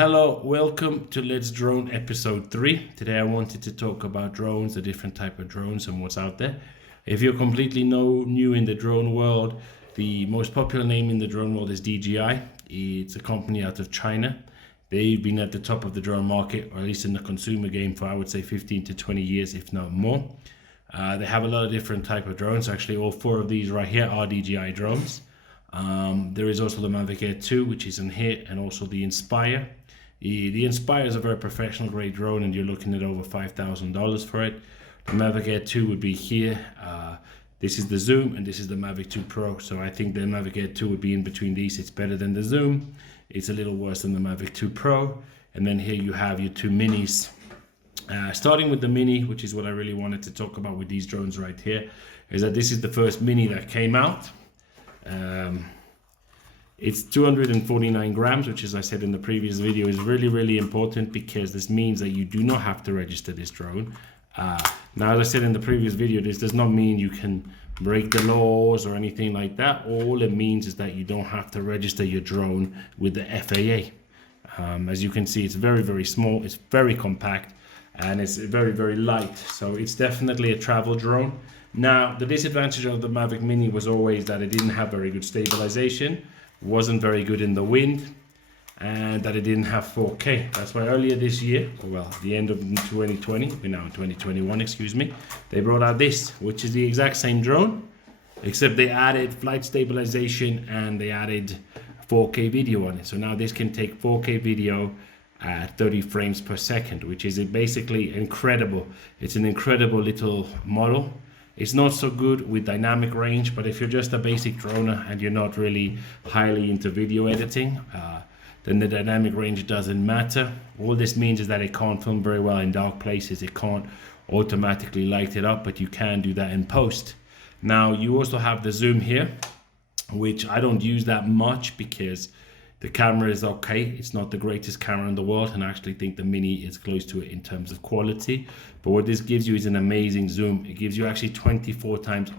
Hello, welcome to Let's Drone episode 3. Today I wanted to talk about drones, the different type of drones and what's out there. If you're completely new in the drone world, the most popular name in the drone world is DJI. It's a company out of China. They've been at the top of the drone market, or at least in the consumer game, for I would say 15 to 20 years, if not more. They have a lot of different type of drones. Actually, all 4 of these right here are DJI drones. There is also the Mavic Air 2, which is in here, and also the Inspire. The Inspire is a very professional grade drone, and you're looking at over $5,000 for it. The Mavic Air 2 would be here. This is the Zoom, and this is the Mavic 2 Pro. So I think the Mavic Air 2 would be in between these. It's better than the Zoom. It's a little worse than the Mavic 2 Pro. And then here you have your 2 minis. Starting with the mini, which is what I really wanted to talk about with these drones right here, is that this is the first mini that came out. It's 249 grams, which, as I said in the previous video, is really important, because this means that you do not have to register this drone. Now, as I said in the previous video, this does not mean you can break the laws or anything like that. All it means is that you don't have to register your drone with the FAA. As you can see, it's very small, it's very compact, and it's very light. So it's definitely a travel drone. Now, the disadvantage of the Mavic Mini was always that it didn't have very good stabilization, wasn't very good in the wind, and that it didn't have 4K. That's why earlier this year, or well, at the end of 2020, we're now in 2021, excuse me, they brought out this, which is the exact same drone, except they added flight stabilization and they added 4K video on it. So now this can take 4K video at 30 frames per second, which is basically incredible. It's an incredible little model. It's not so good with dynamic range, but if you're just a basic droner and you're not really highly into video editing, then the dynamic range doesn't matter. All this means is that it can't film very well in dark places. It can't automatically light it up, but you can do that in post. Now, you also have the zoom here, which I don't use that much because the camera is okay. It's not the greatest camera in the world, and I actually think the Mini is close to it in terms of quality. But what this gives you is an amazing zoom. It gives you actually 24 times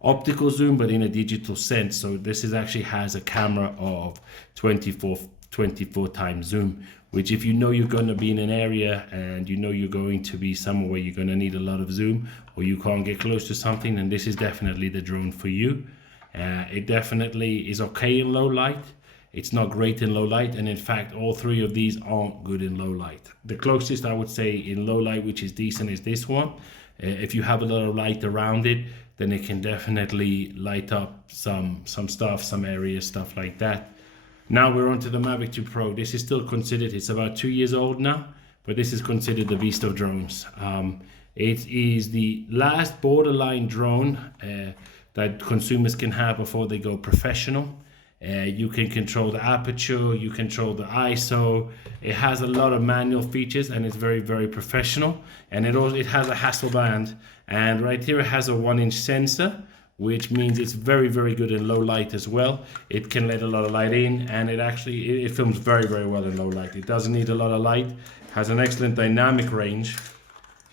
optical zoom, but in a digital sense. So this is actually has a camera of 24 times zoom, which, if you know you're going to be in an area and you know you're going to be somewhere where you're going to need a lot of zoom, or you can't get close to something, then this is definitely the drone for you. It definitely is okay in low light. It's not great in low light, and in fact, all 3 of these aren't good in low light. The closest I would say in low light, which is decent, is this one. If you have a lot of light around it, then it can definitely light up some stuff, some areas, stuff like that. Now we're on to the Mavic 2 Pro. This is still considered, it's about 2 years old now, but this is considered the beast of drones. It is the last borderline drone that consumers can have before they go professional. You can control the aperture, you control the ISO. It has a lot of manual features, and it's very professional. And it has a Hasselblad, and right here it has a 1-inch sensor, which means it's very good in low light as well. It can let a lot of light in, and it films very well in low light. It doesn't need a lot of light, has an excellent dynamic range.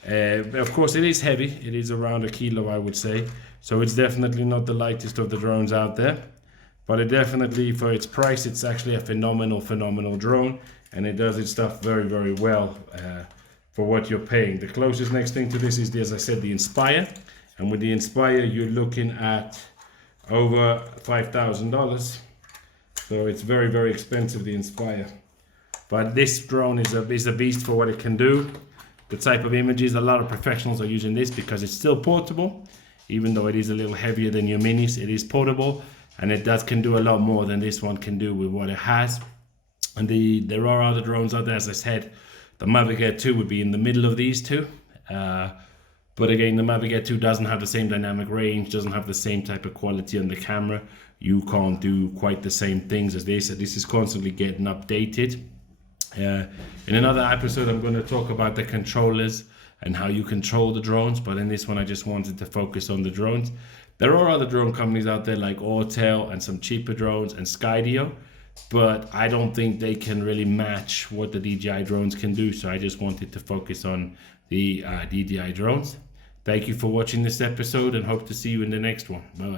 Of course, it is heavy. It is around 1 kilo, I would say. So it's definitely not the lightest of the drones out there. But it definitely, for its price, it's actually a phenomenal drone, and it does its stuff very well for what you're paying. The closest next thing to this is, as I said, the Inspire, and with the Inspire, you're looking at over $5,000. So it's very expensive, the Inspire. But this drone is a beast for what it can do. The type of images, a lot of professionals are using this because it's still portable, even though it is a little heavier than your minis. It is portable. And it can do a lot more than this one can do with what it has. And there are other drones out there. As I said, the Mavic Air 2 would be in the middle of these 2. But again, the Mavic Air 2 doesn't have the same dynamic range, doesn't have the same type of quality on the camera. You can't do quite the same things as this. This is constantly getting updated. In another episode, I'm going to talk about the controllers and how you control the drones. But in this one, I just wanted to focus on the drones. There are other drone companies out there like Autel and some cheaper drones and Skydio, but I don't think they can really match what the DJI drones can do. So I just wanted to focus on the DJI drones. Thank you for watching this episode, and hope to see you in the next one. Bye.